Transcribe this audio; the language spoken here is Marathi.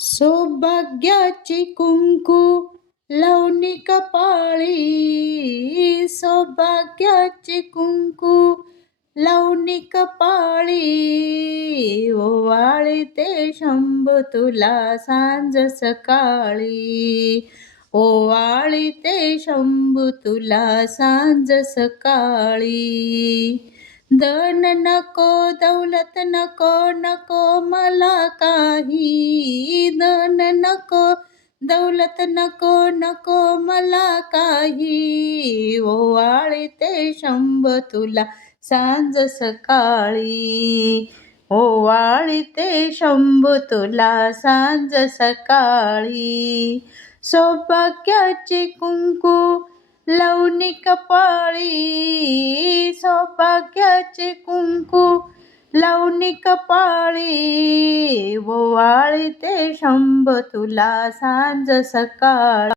सौभाग्याची कुंकू लावणी कपाळी, सौभाग्याची कुंकू लावणी कपाळी, ओवाळते शंभू तुला सांज सकाळी, ओवाळते शंभू तुला सांज सकाळी. धन नको दौलत नको नको मला काही, धन नको दौलत नको नको मला काही, ओवाळते शंभू तुला सांज सकाळी, ओवाळते शंभू तुला सांज सकाळी. सौभाग्याचे कुंकू लावणी कपाळी, सौभाग्याचे कुंकू लावणी कपाळी, ओवाळते शंभू तुला सांज सकाळी.